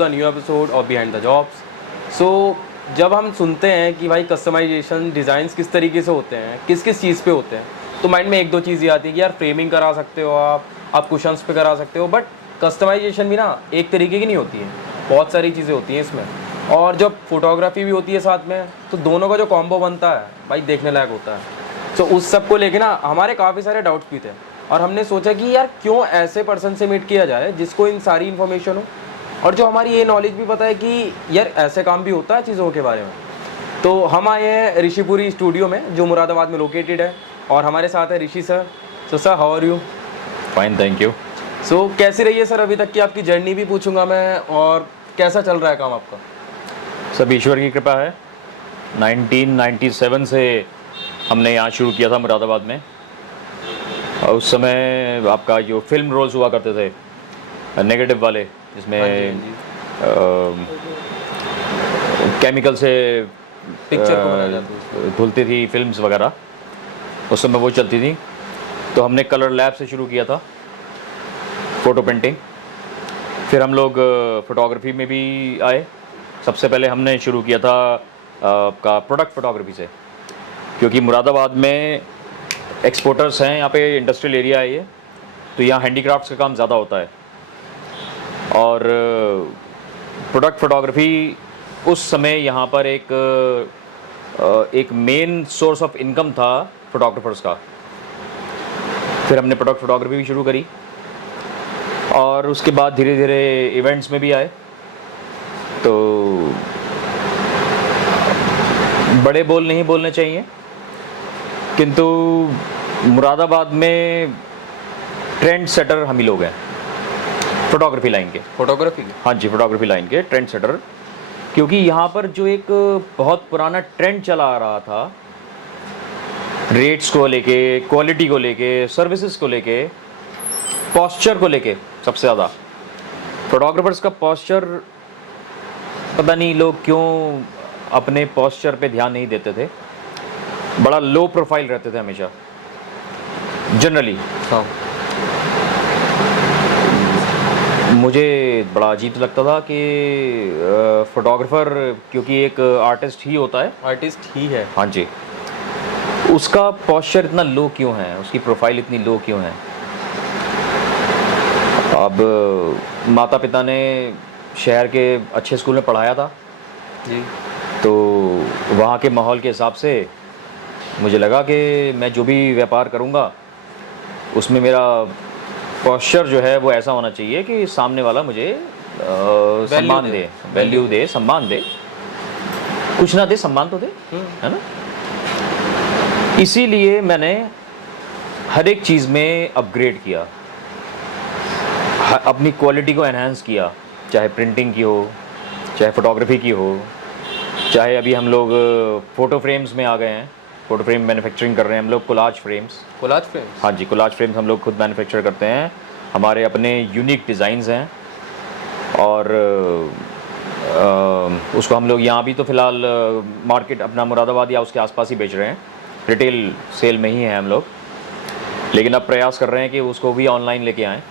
The new episode of behind the jobs. So जब हम सुनते हैं कि भाई कस्टमाइजेशन डिज़ाइंस किस तरीके से होते हैं, किस किस चीज़ पे होते हैं, तो माइंड में एक दो चीज़ ये आती है कि यार फ्रेमिंग करा सकते हो आप कुशंस पे करा सकते हो, बट कस्टमाइजेशन भी ना एक तरीके की नहीं होती है, बहुत सारी चीज़ें होती हैं इसमें। और जब फोटोग्राफी भी होती है साथ में, तो दोनों का जो कॉम्बो बनता है भाई देखने लायक होता है। सो उस सब को लेके ना हमारे काफ़ी सारे डाउट्स भी थे, और हमने सोचा कि यार क्यों ऐसे पर्सन से मीट किया जाए जिसको इन सारी इन्फॉर्मेशन हो, और जो हमारी ये नॉलेज भी पता है कि यार ऐसे काम भी होता है चीज़ों के बारे में। तो हम आए हैं ऋषिपुरी स्टूडियो में, जो मुरादाबाद में लोकेटेड है, और हमारे साथ है Rishi sir. So sir, how are you? Fine, thank you. So कैसी रही है सर अभी तक की आपकी जर्नी भी पूछूंगा मैं, और कैसा चल रहा है काम आपका? सब ईश्वर की कृपा है। 1997 से हमने यहाँ शुरू किया था मुरादाबाद में, और उस समय आपका जो फिल्म रोल्स हुआ करते थे नेगेटिव वाले, जिसमें केमिकल से पिक्चर को बनाया जाता है, धुलती थी फिल्म्स वगैरह, उस समय वो चलती थी। तो हमने कलर लैब से शुरू किया था फ़ोटो पेंटिंग, फिर हम लोग फोटोग्राफी में भी आए। सबसे पहले हमने शुरू किया था आपका प्रोडक्ट फोटोग्राफी से, क्योंकि मुरादाबाद में एक्सपोर्टर्स हैं, यहाँ पे इंडस्ट्रियल एरिया है ये, तो यहाँ हैंडीक्राफ्ट्स का काम ज़्यादा होता है। और प्रोडक्ट फोटोग्राफी उस समय यहाँ पर एक मेन सोर्स ऑफ इनकम था फोटोग्राफर्स का। फिर हमने प्रोडक्ट फोटोग्राफी भी शुरू करी, और उसके बाद धीरे धीरे इवेंट्स में भी आए। तो बड़े बोल नहीं बोलने चाहिए, किंतु मुरादाबाद में ट्रेंड सेटर हम ही लोग हैं फोटोग्राफी लाइन के। फोटोग्राफी की? हाँ जी, फोटोग्राफी लाइन के ट्रेंड सेटर, क्योंकि यहाँ पर जो एक बहुत पुराना ट्रेंड चला आ रहा था, रेट्स को लेके, क्वालिटी को लेके, सर्विसेज को लेके, पॉस्चर को लेके, सबसे ज़्यादा फोटोग्राफर्स का पॉस्चर, पता नहीं लोग क्यों अपने पॉस्चर पे ध्यान नहीं देते थे, बड़ा लो प्रोफाइल रहते थे हमेशा जनरली। हाँ, मुझे बड़ा अजीब लगता था कि फोटोग्राफर क्योंकि एक आर्टिस्ट ही होता है, आर्टिस्ट ही है, हाँ जी, उसका पॉस्चर इतना लो क्यों है, उसकी प्रोफाइल इतनी लो क्यों है। अब माता पिता ने शहर के अच्छे स्कूल में पढ़ाया था जी, तो वहाँ के माहौल के हिसाब से मुझे लगा कि मैं जो भी व्यापार करूँगा उसमें मेरा पॉस्चर जो है वो ऐसा होना चाहिए कि सामने वाला मुझे सम्मान दे, वैल्यू दे, सम्मान दे, कुछ ना दे सम्मान तो दे, है ना। इसीलिए मैंने हर एक चीज़ में अपग्रेड किया, अपनी क्वालिटी को एनहांस किया, चाहे प्रिंटिंग की हो, चाहे फोटोग्राफी की हो, चाहे अभी हम लोग फ़ोटो फ्रेम्स में आ गए हैं, फ़ोटो फ्रेम मैन्युफैक्चरिंग कर रहे हैं हम लोग, कोलाज फ्रेम्स। Collage frames? हाँ जी, कोलाज फ्रेम्स हम लोग खुद मैन्युफैक्चर करते हैं, हमारे अपने यूनिक डिज़ाइंस हैं, और उसको हम लोग यहाँ भी तो फ़िलहाल मार्केट अपना मुरादाबाद या उसके आसपास ही बेच रहे हैं, रिटेल सेल में ही हैं हम लोग, लेकिन अब प्रयास कर रहे हैं कि उसको भी ऑनलाइन लेके आएँ।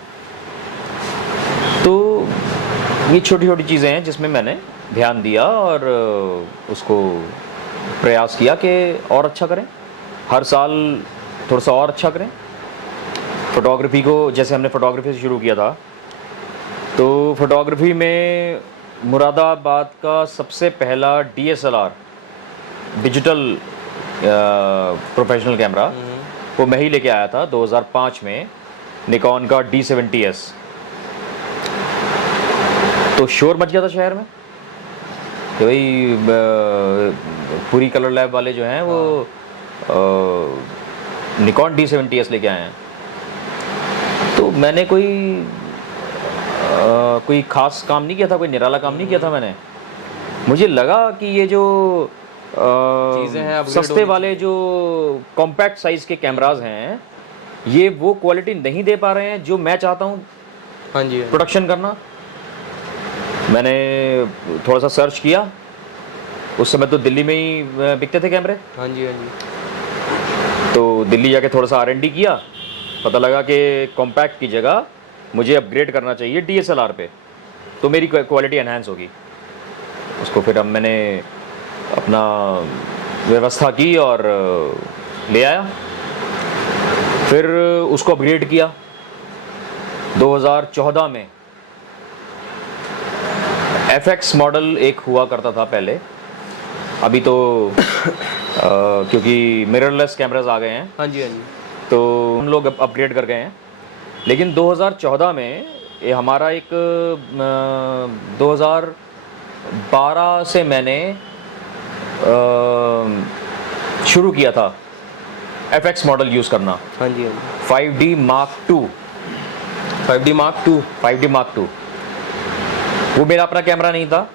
तो ये छोटी छोटी चीज़ें हैं जिसमें मैंने ध्यान दिया और उसको प्रयास किया कि और अच्छा करें, हर साल थोड़ा सा और अच्छा करें। फ़ोटोग्राफी को जैसे हमने फ़ोटोग्राफी से शुरू किया था, तो फ़ोटोग्राफी में मुरादाबाद का सबसे पहला DSLR डिजिटल प्रोफेशनल कैमरा वो मैं ही लेके आया था 2005 में, निकॉन का D70S। तो शोर मच गया था शहर में कि भाई पूरी कलर लैब वाले जो हैं वो निकॉन D70S लेके आए हैं। तो मैंने कोई ख़ास काम नहीं किया था, कोई निराला काम नहीं किया था मैंने। मुझे लगा कि ये जो चीज़ें हैं सस्ते वाले जो कॉम्पैक्ट साइज़ के कैमराज हैं, ये वो क्वालिटी नहीं दे पा रहे हैं जो मैं चाहता हूँ हाँ जी, प्रोडक्शन करना। मैंने थोड़ा सा सर्च किया, उस समय तो दिल्ली में ही बिकते थे कैमरे। हाँ जी, हाँ जी। तो दिल्ली जाके थोड़ा सा R&D किया, पता लगा कि कॉम्पैक्ट की जगह मुझे अपग्रेड करना चाहिए DSLR पे। तो मेरी क्वालिटी एनहांस होगी। उसको फिर अब मैंने अपना व्यवस्था की और ले आया, फिर उसको अपग्रेड किया 2014 में। FX मॉडल एक हुआ करता था पहले, अभी तो क्योंकि मिररलेस कैमरास आ गए हैं, हाँ जी हाँ जी। तो हम लोग अपग्रेड कर गए हैं। लेकिन 2014 में ये हमारा एक 2012 से मैंने शुरू किया था FX मॉडल यूज़ करना, हाँ जी हाँ जी। 5D Mark II। 5D Mark II। 5D Mark II वो मेरा अपना कैमरा नहीं था,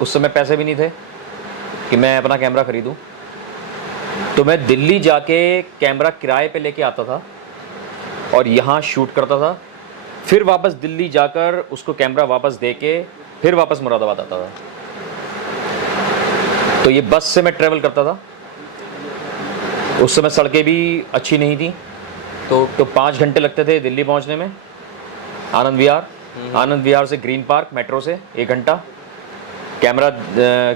उस समय पैसे भी नहीं थे कि मैं अपना कैमरा खरीदूं, तो मैं दिल्ली जाके कैमरा किराए पे लेके आता था और यहाँ शूट करता था, फिर वापस दिल्ली जाकर उसको कैमरा वापस दे के फिर वापस मुरादाबाद आता था। तो ये बस से मैं ट्रैवल करता था, उस समय सड़कें भी अच्छी नहीं थी, तो 5 घंटे लगते थे दिल्ली पहुंचने में। आनंद विहार, आनंद विहार से ग्रीन पार्क मेट्रो से 1 घंटा, कैमरा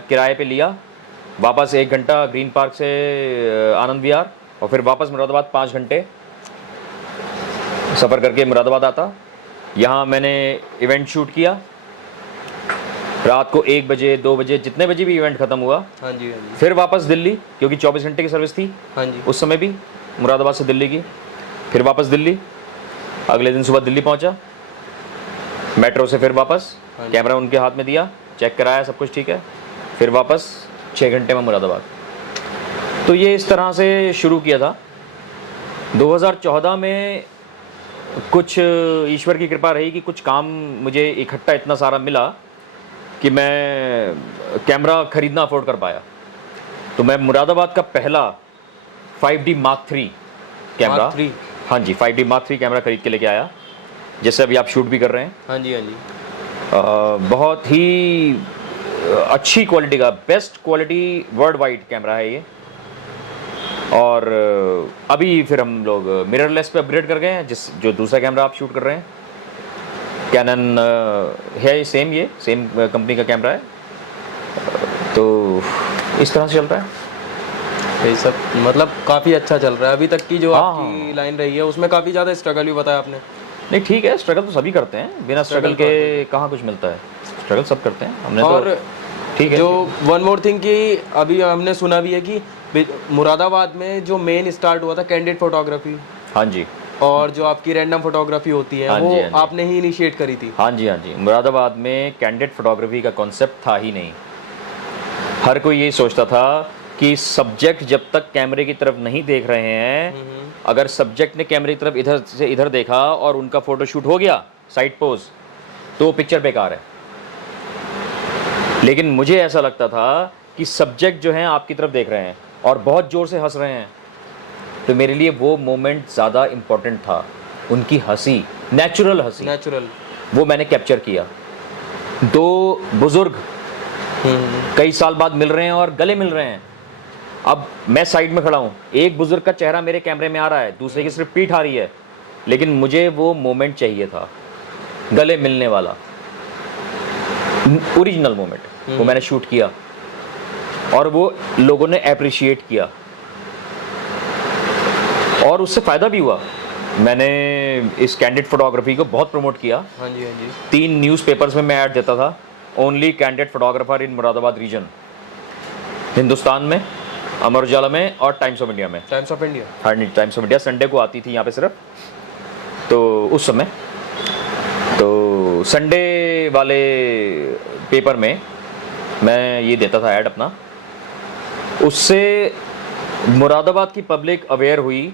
किराए पे लिया, वापस 1 घंटा ग्रीन पार्क से आनंद विहार, और फिर वापस मुरादाबाद 5 घंटे सफ़र करके मुरादाबाद आता। यहाँ मैंने इवेंट शूट किया, रात को 1 बजे 2 बजे जितने बजे भी इवेंट ख़त्म हुआ, हाँ जी हाँ जी। फिर वापस दिल्ली, क्योंकि 24 घंटे की सर्विस थी हाँ जी। उस समय भी मुरादाबाद से दिल्ली की। फिर वापस दिल्ली, अगले दिन सुबह दिल्ली पहुंचा, मेट्रो से फिर वापस, कैमरा उनके हाथ में दिया, चेक कराया, सब कुछ ठीक है, फिर वापस 6 घंटे में मुरादाबाद। तो ये इस तरह से शुरू किया था। 2014 में कुछ ईश्वर की कृपा रही कि कुछ काम मुझे इकट्ठा इतना सारा मिला कि मैं कैमरा ख़रीदना अफोर्ड कर पाया। तो मैं मुरादाबाद का पहला 5D Mark III camera, Mark III? हाँ जी, 5D Mark III कैमरा खरीद के लेके आया, जिससे अभी आप शूट भी कर रहे हैं। हाँ जी हाँ जी। बहुत ही अच्छी क्वालिटी का, best quality world wide camera है ये। और अभी फिर हम लोग मिररलेस पे अपग्रेड कर गए हैं, जो दूसरा कैमरा आप शूट कर रहे हैं, कैनन है, सेम कंपनी का कैमरा है। तो इस तरह से चल रहा है ये सब, मतलब काफ़ी अच्छा चल रहा है अभी तक की जो हाँ, आपकी लाइन रही है, उसमें काफ़ी ज़्यादा स्ट्रगल भी बताया आपने। नहीं ठीक है, स्ट्रगल तो सभी करते हैं, बिना स्ट्रगल के कहाँ कुछ मिलता है, स्ट्रगल सब करते हैं हमने। और तो ठीक है। जो वन मोर थिंग कि अभी हमने सुना भी है कि मुरादाबाद में जो मेन स्टार्ट हुआ था कैंडिड फोटोग्राफी, हाँ जी, और जो आपकी रैंडम फोटोग्राफी होती है, हाँ वो जी, हाँ जी। आपने ही इनिशिएट करी थी। हाँ जी, हाँ जी। मुरादाबाद में कैंडिड फोटोग्राफी का कॉन्सेप्ट था ही नहीं। हर कोई ये सोचता था कि सब्जेक्ट जब तक कैमरे की तरफ नहीं देख रहे हैं, अगर सब्जेक्ट ने कैमरे की तरफ इधर से इधर देखा और उनका फोटोशूट हो गया साइड पोज, तो वो पिक्चर बेकार है। लेकिन मुझे ऐसा लगता था कि सब्जेक्ट जो हैं आपकी तरफ देख रहे हैं और बहुत ज़ोर से हंस रहे हैं, तो मेरे लिए वो मोमेंट ज़्यादा इम्पोर्टेंट था। उनकी हंसी, नेचुरल हंसी, नेचुरल, वो मैंने कैप्चर किया। 2 बुजुर्ग कई साल बाद मिल रहे हैं और गले मिल रहे हैं। अब मैं साइड में खड़ा हूँ, एक बुजुर्ग का चेहरा मेरे कैमरे में आ रहा है, दूसरे की सिर्फ पीठ आ रही है, लेकिन मुझे वो मोमेंट चाहिए था, गले मिलने वाला ओरिजिनल मोमेंट, वो मैंने शूट किया और वो लोगों ने अप्रिशिएट किया और उससे फ़ायदा भी हुआ। मैंने इस कैंडिड फोटोग्राफी को बहुत प्रमोट किया। हाँ जी हाँ जी। 3 न्यूज़पेपर्स में मैं ऐड देता था, only candid photographer in Moradabad region, Hindustan में, अमर उजाला में और टाइम्स ऑफ इंडिया में। टाइम्स ऑफ इंडिया, हाँ नहीं, टाइम्स ऑफ इंडिया संडे को आती थी यहाँ पे सिर्फ, तो उस समय तो संडे वाले पेपर में मैं ये देता था ऐड अपना। उससे मुरादाबाद की पब्लिक अवेयर हुई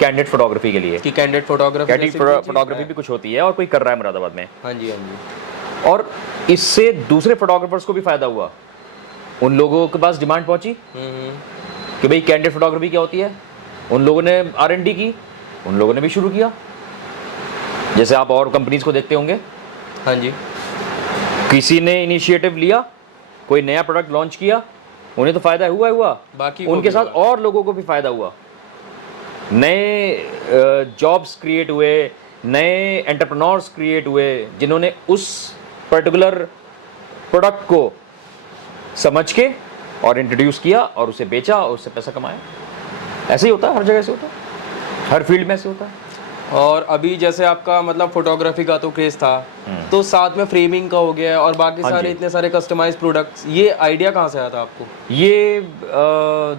कैंडिड फोटोग्राफी के लिए कि कैंडिड फोटोग्राफी, कैंडिड फोटोग्राफी भी कुछ होती है और कोई कर रहा है मुरादाबाद में। हाँ जी हाँ जी। और इससे दूसरे फोटोग्राफर्स को भी फ़ायदा हुआ, उन लोगों के पास डिमांड पहुंची कि भाई कैंडिड फोटोग्राफी क्या होती है। उन लोगों ने R&D की, उन लोगों ने भी शुरू किया, जैसे आप और कंपनीज को देखते होंगे। हाँ जी। किसी ने इनिशिएटिव लिया, कोई नया प्रोडक्ट लॉन्च किया, उन्हें तो फ़ायदा हुआ, बाकी उनके साथ और लोगों को भी फ़ायदा हुआ, नए जॉब्स क्रिएट हुए, नए एंटरप्रेन्योर्स क्रिएट हुए, जिन्होंने उस पर्टिकुलर प्रोडक्ट को समझ के और इंट्रोड्यूस किया और उसे बेचा और उससे पैसा कमाया। ऐसे ही होता है, हर जगह से होता है, हर फील्ड में ऐसे होता है। और अभी जैसे आपका मतलब फोटोग्राफी का तो क्रेज था, तो साथ में फ्रेमिंग का हो गया और बाकी सारे इतने सारे कस्टमाइज प्रोडक्ट्स, ये आइडिया कहाँ से आया था आपको? ये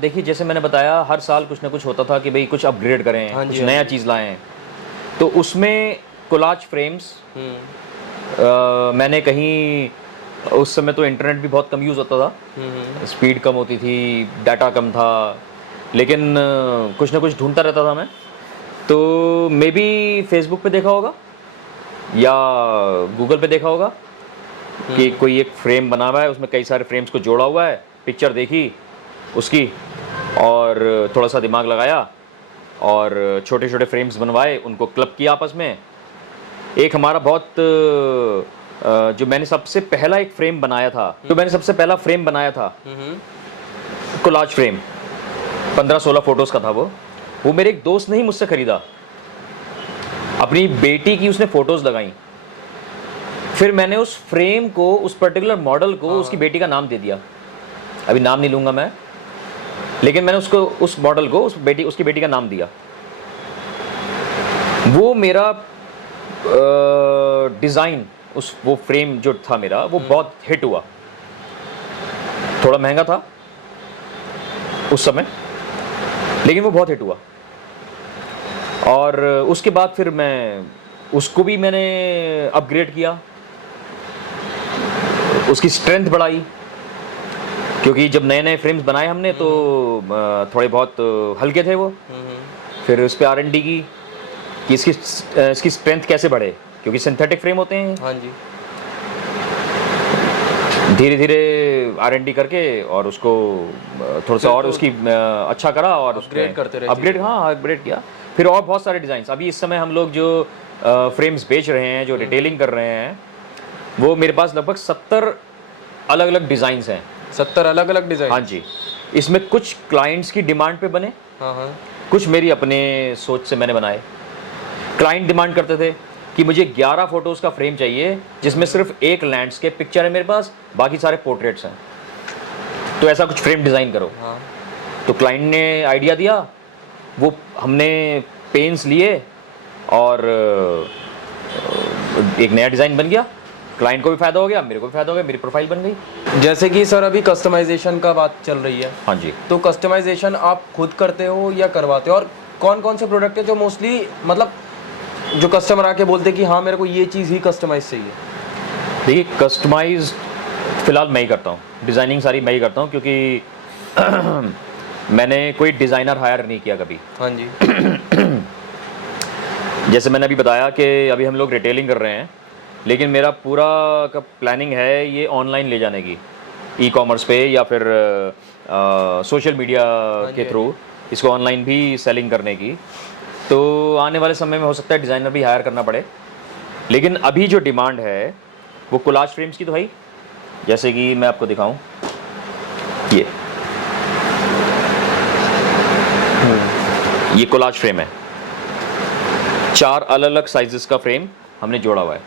देखिए, जैसे मैंने बताया, हर साल कुछ ना कुछ होता था कि भाई कुछ अपग्रेड करें, कुछ नया चीज़ लाएं। तो उसमें कोलाज फ्रेम्स मैंने कहीं, उस समय तो इंटरनेट भी बहुत कम यूज़ होता था, स्पीड कम होती थी, डाटा कम था, लेकिन कुछ ना कुछ ढूंढता रहता था मैं। तो मे बी फेसबुक पे देखा होगा या गूगल पे देखा होगा कि कोई एक फ्रेम बना हुआ है, उसमें कई सारे फ्रेम्स को जोड़ा हुआ है, पिक्चर देखी उसकी और थोड़ा सा दिमाग लगाया और छोटे छोटे फ्रेम्स बनवाए, उनको क्लब किया आपस में। एक हमारा बहुत जो मैंने सबसे पहला एक फ्रेम बनाया था, कोलाज फ्रेम 15-16 फोटोज़ का था वो मेरे एक दोस्त ने ही मुझसे ख़रीदा। अपनी बेटी की उसने फ़ोटोज़ लगाई, फिर मैंने उस फ्रेम को, उस पर्टिकुलर मॉडल को उसकी बेटी का नाम दे दिया। अभी नाम नहीं लूँगा मैं, लेकिन मैंने उसको, उस मॉडल को उसकी बेटी का नाम दिया। वो मेरा डिज़ाइन, वो फ्रेम जो था मेरा, वो बहुत हिट हुआ। थोड़ा महंगा था उस समय, लेकिन वो बहुत हिट हुआ। और उसके बाद फिर मैं उसको भी मैंने अपग्रेड किया, उसकी स्ट्रेंथ बढ़ाई, क्योंकि जब नए नए फ्रेम्स बनाए हमने तो थोड़े बहुत हल्के थे वो। फिर उस पर R&D की कि इसकी स्ट्रेंथ कैसे बढ़े, क्योंकि सिंथेटिक फ्रेम होते हैं। हाँ जी। धीरे धीरे R&D करके और उसको थोड़ा सा और उसकी अच्छा करा और अपग्रेड करते रहे, अपग्रेड किया। फिर और बहुत सारे डिज़ाइंस, अभी इस समय हम लोग जो फ्रेम्स बेच रहे हैं, जो रिटेलिंग कर रहे हैं, वो मेरे पास लगभग 70 अलग अलग डिज़ाइंस हैं। 70 अलग अलग डिज़ाइन? हाँ जी। इसमें कुछ क्लाइंट्स की डिमांड पे बने, कुछ मेरी अपने सोच से मैंने बनाए। क्लाइंट डिमांड करते थे कि मुझे 11 फोटोज़ का फ्रेम चाहिए जिसमें सिर्फ एक लैंडस्केप पिक्चर है मेरे पास, बाकी सारे पोर्ट्रेट्स हैं, तो ऐसा कुछ फ्रेम डिज़ाइन करो। तो क्लाइंट ने आइडिया दिया, वो हमने पेन्स लिए और एक नया डिज़ाइन बन गया। क्लाइंट को भी फ़ायदा हो गया, मेरे को भी फ़ायदा हो गया, मेरी प्रोफाइल बन गई। जैसे कि सर अभी कस्टमाइजेशन का बात चल रही है। हाँ जी। तो कस्टमाइजेशन आप खुद करते हो या करवाते हो, और कौन कौन से प्रोडक्ट है जो मोस्टली मतलब जो कस्टमर आके बोलते हैं कि हाँ मेरे को ये चीज़ ही कस्टमाइज चाहिए? देखिए, कस्टमाइज फ़िलहाल मैं ही करता हूँ, डिज़ाइनिंग सारी मैं ही करता हूँ, क्योंकि मैंने कोई डिज़ाइनर हायर नहीं किया कभी। हाँ जी। जैसे मैंने अभी बताया कि अभी हम लोग रिटेलिंग कर रहे हैं, लेकिन मेरा पूरा का प्लानिंग है ये ऑनलाइन ले जाने की, ई-कॉमर्स पे या फिर सोशल मीडिया के थ्रू इसको ऑनलाइन भी सेलिंग करने की। तो आने वाले समय में हो सकता है डिज़ाइनर भी हायर करना पड़े, लेकिन अभी जो डिमांड है वो कोलाज फ्रेम्स की तो भाई, जैसे कि मैं आपको दिखाऊं, ये कोलाज फ्रेम है, 4 अलग अलग साइजेस का फ्रेम हमने जोड़ा हुआ है।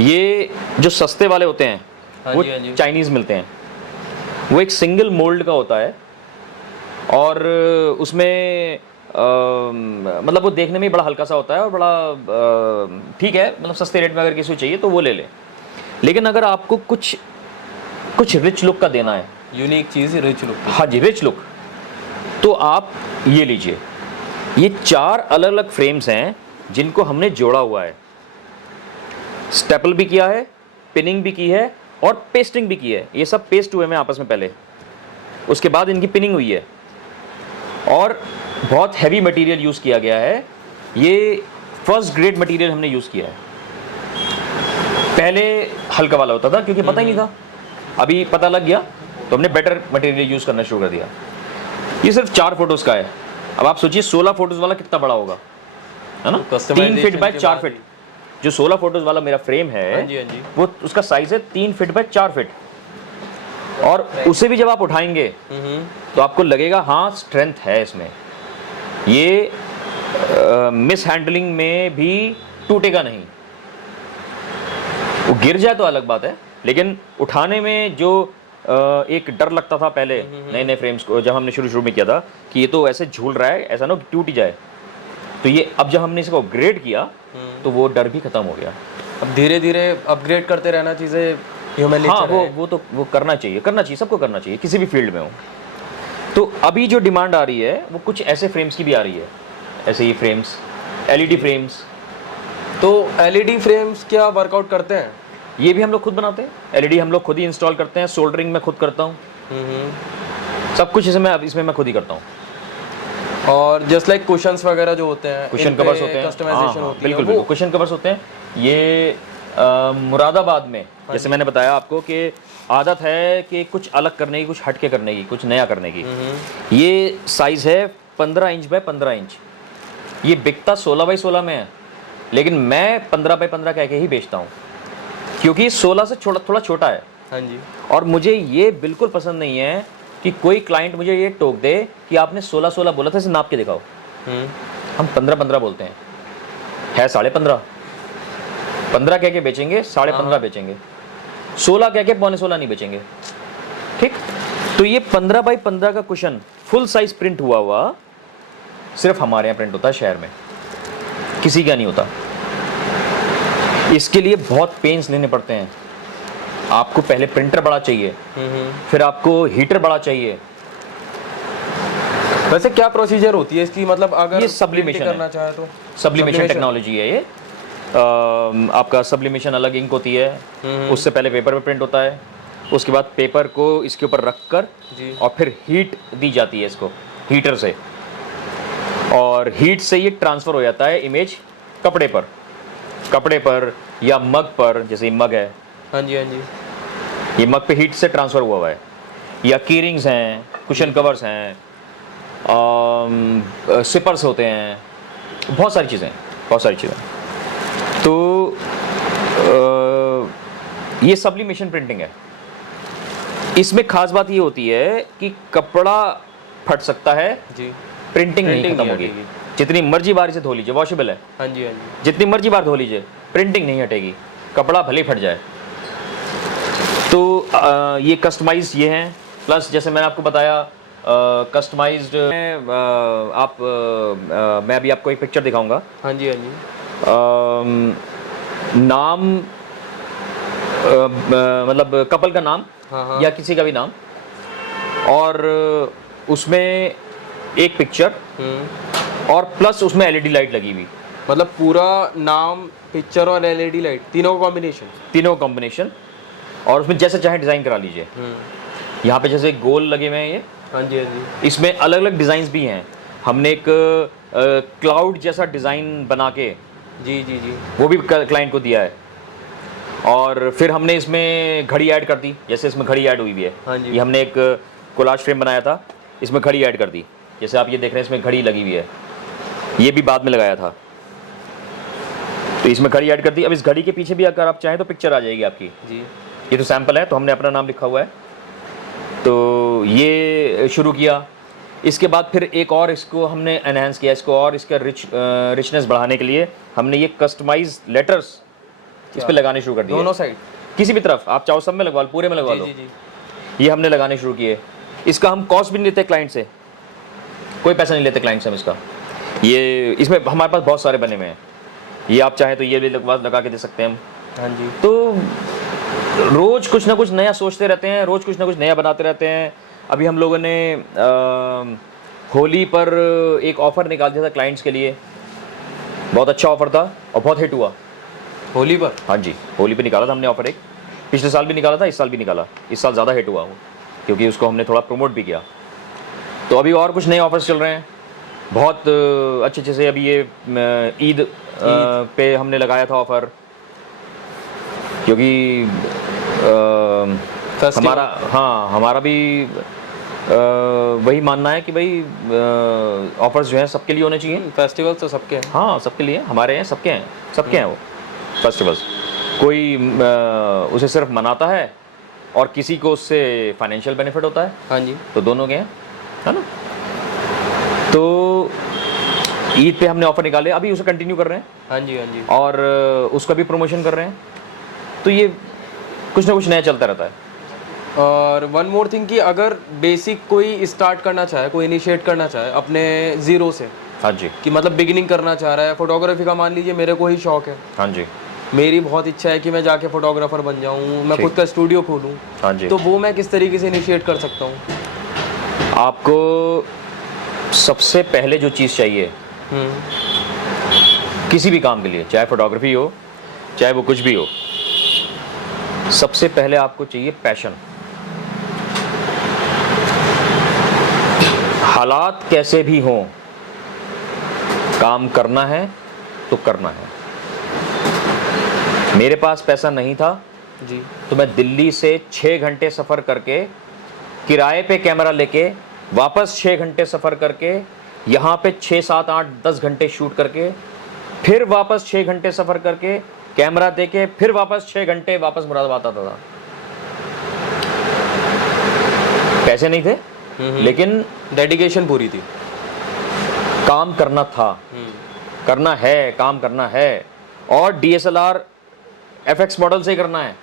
ये जो सस्ते वाले होते हैं वो चाइनीज़ मिलते हैं, वो एक सिंगल मोल्ड का होता है और उसमें मतलब वो देखने में बड़ा हल्का सा होता है और बड़ा ठीक है, मतलब सस्ते रेट में अगर किसी को चाहिए तो वो ले ले। लेकिन अगर आपको कुछ रिच लुक का देना है, यूनिक चीज़, रिच लुक। हाँ जी, रिच लुक, तो आप ये लीजिए। ये 4 अलग अलग फ्रेम्स हैं जिनको हमने जोड़ा हुआ है, स्टेपल भी किया है, पिनिंग भी की है और पेस्टिंग भी की है। ये सब पेस्ट हुए हैं आपस में पहले, उसके बाद इनकी पिनिंग हुई है और बहुत हैवी मटेरियल यूज़ किया गया है। ये फर्स्ट ग्रेड मटेरियल हमने यूज़ किया है। पहले हल्का वाला होता था क्योंकि पता ही नहीं था, अभी पता लग गया तो हमने बेटर मटेरियल यूज़ करना शुरू कर दिया। ये सिर्फ 4 फोटोज़ का है। अब आप सोचिए 16 फोटोज़ वाला कितना बड़ा होगा, है ना? 3 फीट बाय 4 फीट। जो 16 फोटोज़ वाला मेरा फ्रेम है, हाँ जी, हाँ जी। वो उसका साइज है 3 फीट बाय 4 फीट, और उसे भी जब आप उठाएंगे तो आपको लगेगा हाँ स्ट्रेंथ है इसमें, ये मिस हैंडलिंग में भी टूटेगा नहीं। वो गिर जाए तो अलग बात है, लेकिन उठाने में जो एक डर लगता था पहले नए नए फ्रेम्स को, जब हमने शुरू में किया था कि ये तो ऐसे झूल रहा है, ऐसा ना टूट ही जाए, तो ये अब जब हमने इसको अपग्रेड किया तो वो डर भी खत्म हो गया। अब धीरे धीरे अपग्रेड करते रहना चीज़ें ह्यूमन नेचर हाँ, है। वो करना चाहिए, सबको करना चाहिए, किसी भी फील्ड में हो। तो अभी जो डिमांड आ रही है वो कुछ ऐसे फ्रेम्स की भी आ रही है, ऐसे ही फ्रेम्स, एलईडी फ्रेम्स। तो एलईडी फ्रेम्स क्या वर्कआउट करते हैं? ये भी हम लोग खुद बनाते हैं, एलईडी हम लोग खुद ही इंस्टॉल करते हैं, सोल्डरिंग मैं खुद करता हूँ, सब कुछ इसमें मैं खुद ही करता हूँ। और जस्ट लाइक कुशंस वगैरह जो होते हैं, कुशन कवर्स होते हैं, कस्टमाइजेशन होती है, बिल्कुल वो बिल्कुल कुशन कवर्स होते हैं। ये मुरादाबाद में, जैसे मैंने बताया आपको कि आदत है कि कुछ अलग करने की, कुछ हटके करने की, कुछ नया करने की। ये साइज़ है 15 इंच बाय 15 इंच। ये बिकता 16 बाई 16 में है, लेकिन मैं 15 बाई 15 कह के ही बेचता हूँ, क्योंकि 16 से थोड़ा छोटा है। हाँ जी। और मुझे ये बिल्कुल पसंद नहीं है कि कोई क्लाइंट मुझे ये टोक दे कि आपने 16 बोला था, इसे नाप के दिखाओ। हम 15 बोलते हैं, है 15.5। 15 कह के बेचेंगे, 15.5 बेचेंगे, 16 कह के 15.25 नहीं बेचेंगे। ठीक, तो ये 15 बाई 15 का कुशन फुल साइज प्रिंट हुआ सिर्फ हमारे यहाँ प्रिंट होता है शहर में, किसी का नहीं होता। इसके लिए बहुत पेन्स लेने पड़ते हैं। आपको पहले प्रिंटर बड़ा चाहिए, फिर आपको हीटर बड़ा चाहिए। वैसे क्या प्रोसीजर होती है इसकी, मतलब अगर ये सब्लिमेशन करना चाहे तो? सब्लिमेशन टेक्नोलॉजी है ये। आपका सब्लिमेशन अलग इंक होती है, उससे पहले पेपर पे प्रिंट होता है, उसके बाद पेपर को इसके ऊपर रख कर और फिर हीट दी जाती है इसको हीटर से, और हीट से ये ट्रांसफ़र हो जाता है इमेज कपड़े पर या मग पर। जैसे मग है, हाँ जी हाँ जी, ये मग पे हीट से ट्रांसफ़र हुआ है, या कीरिंग्स हैं, कुशन कवर्स हैं, सिपर्स होते हैं, बहुत सारी चीज़ें। तो ये सब्लिमेशन प्रिंटिंग है। इसमें खास बात ये होती है कि कपड़ा फट सकता है जी, प्रिंटिंग नहीं खत्म होगी। जितनी मर्जी बार इसे धो लीजिए, वॉशेबल है, हाँ जी हाँ जी, जितनी मर्जी बार धो लीजिए, प्रिंटिंग नहीं हटेगी, कपड़ा भले फट जाए। तो ये कस्टमाइज ये हैं, प्लस जैसे मैंने आपको बताया कस्टमाइज्ड। मैं अभी आपको एक पिक्चर दिखाऊंगा। हाँ जी हाँ जी, नाम मतलब कपल का नाम, हाँ। या किसी का भी नाम, और उसमें एक पिक्चर, और प्लस उसमें एलईडी लाइट लगी हुई। मतलब पूरा नाम, पिक्चर और एलईडी लाइट, तीनों का कॉम्बिनेशन। और उसमें जैसे चाहे डिज़ाइन करा लीजिए। यहाँ पे जैसे गोल लगे हुए हैं ये, हाँ जी हाँ जी, इसमें अलग अलग डिज़ाइंस भी हैं। हमने एक क्लाउड जैसा डिज़ाइन बना के जी, वो भी क्लाइंट को दिया है। और फिर हमने इसमें घड़ी ऐड कर दी, जैसे इसमें घड़ी ऐड हुई भी है। हाँ जी। ये हमने एक कोलाज फ्रेम बनाया था, इसमें घड़ी ऐड कर दी, जैसे आप ये देख रहे हैं इसमें घड़ी लगी हुई है, ये भी बाद में लगाया था, तो इसमें घड़ी ऐड कर दी। अब इस घड़ी के पीछे भी अगर आप चाहें तो पिक्चर आ जाएगी आपकी जी। ये तो सैंपल है, तो हमने अपना नाम लिखा हुआ है। तो ये शुरू किया, इसके बाद फिर एक और इसको हमने एनहांस किया, इसको और इसका रिचनेस बढ़ाने के लिए हमने ये कस्टमाइज लेटर्स इस पे लगाने शुरू कर दिए। दोनों साइड, किसी भी तरफ आप चाहो, सब में लगवा लो, पूरे में लगवा लो। जी। ये हमने लगाने शुरू किए। इसका हम कॉस्ट भी नहीं लेते क्लाइंट से, कोई पैसा नहीं लेते क्लाइंट से हम इसका। ये इसमें हमारे पास बहुत सारे बने हुए हैं, ये आप चाहें तो ये भी लगा के दे सकते हैं हम। हाँ जी। तो रोज़ कुछ ना कुछ नया सोचते रहते हैं, रोज़ कुछ ना कुछ नया बनाते रहते हैं। अभी हम लोगों ने होली पर एक ऑफ़र निकाल दिया था क्लाइंट्स के लिए, बहुत अच्छा ऑफ़र था और बहुत हिट हुआ। होली पर? हाँ जी, होली पे निकाला था हमने ऑफ़र एक, पिछले साल भी निकाला था, इस साल भी निकाला। इस साल ज़्यादा हिट हुआ वो, क्योंकि उसको हमने थोड़ा प्रमोट भी किया। तो अभी और कुछ नए ऑफ़र्स चल रहे हैं बहुत अच्छे से। अभी ये ईद पे हमने लगाया था ऑफ़र, क्योंकि हमारा भी वही मानना है कि भाई ऑफर्स जो हैं सबके लिए होने चाहिए। फेस्टिवल्स तो सबके हैं। हाँ, सबके लिए, हमारे हैं, सबके हैं वो फेस्टिवल्स। कोई उसे सिर्फ मनाता है और किसी को उससे फाइनेंशियल बेनिफिट होता है। हाँ जी, तो दोनों के हैं, है ना। तो ईद पे हमने ऑफर निकाले, अभी उसे कंटिन्यू कर रहे हैं। हाँ जी। और उसका भी प्रमोशन कर रहे हैं। तो ये कुछ ना कुछ नया चलता रहता है। और वन मोर थिंग कि अगर बेसिक कोई स्टार्ट करना चाहे, कोई इनिशिएट करना चाहे अपने ज़ीरो से, हाँ जी, कि मतलब बिगिनिंग करना चाह रहा है फोटोग्राफी का, मान लीजिए मेरे को ही शौक है, हाँ जी, मेरी बहुत इच्छा है कि मैं जाके फोटोग्राफर बन जाऊं, मैं खुद का स्टूडियो खोलूं, हाँ जी। तो वो मैं किस तरीके से इनिशिएट कर सकता हूं? आपको सबसे पहले जो चीज़ चाहिए किसी भी काम के लिए, चाहे फोटोग्राफी हो चाहे वो कुछ भी हो, सबसे पहले आपको चाहिए पैशन। हालात कैसे भी हों, काम करना है तो करना है। मेरे पास पैसा नहीं था जी, तो मैं दिल्ली से 6 घंटे सफ़र करके, किराए पे कैमरा लेके, वापस 6 घंटे सफ़र करके, यहाँ पे 6, 7, 8, 10 घंटे शूट करके, फिर वापस 6 घंटे सफ़र करके, कैमरा देके, फिर वापस 6 घंटे वापस मुरादाबाद आता था। पैसे नहीं थे, लेकिन डेडिकेशन पूरी थी। काम करना था, करना है, काम करना है, और DSLR FX मॉडल से ही करना है।